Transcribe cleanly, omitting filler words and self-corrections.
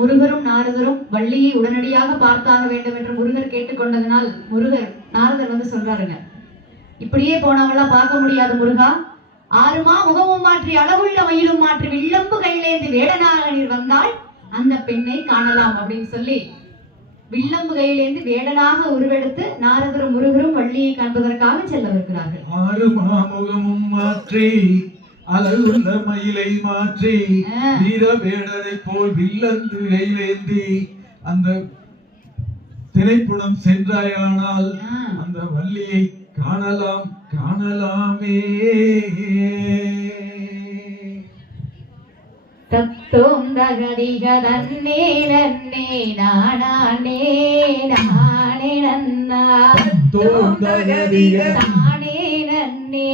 முருகரும் நாரதரும் வள்ளியை உடனடியாக பார்த்தாக வேண்டும் என்று முருகர் கேட்டுக்கொண்டதனால் நாரதர் வந்து சொல்றாருங்க, இப்படியே போனவங்களாம் பார்க்க முடியாது முருகா, ஆறுமா முகமும் மாற்றி அளவுள்ள மயிலும் மாற்றி வில்லம்பு கையிலேந்து வேடனாக நீர் வந்தால் அந்த பெண்ணை காணலாம் அப்படின்னு சொல்லி வில்லம்பு கையிலேந்து வேடனாக உருவெடுத்து நாரதரும் முருகரும் வள்ளியை காண்பதற்காக செல்லவிருக்கிறார்கள். ஆறுமா முகமும் மாற்றி அளவுள்ள மயிலை மாற்றி வீர வேடரை போல் வில்லந்து கையிலேந்தி அந்த திரைப்படம் சென்றாயானால் அந்த வள்ளியை காணலாம் காணலாமே. தத்தோம் தகதிக தன்னே நன்னே நானே நானே நன்னா தத்தோம் தகதிக தானே நன்னே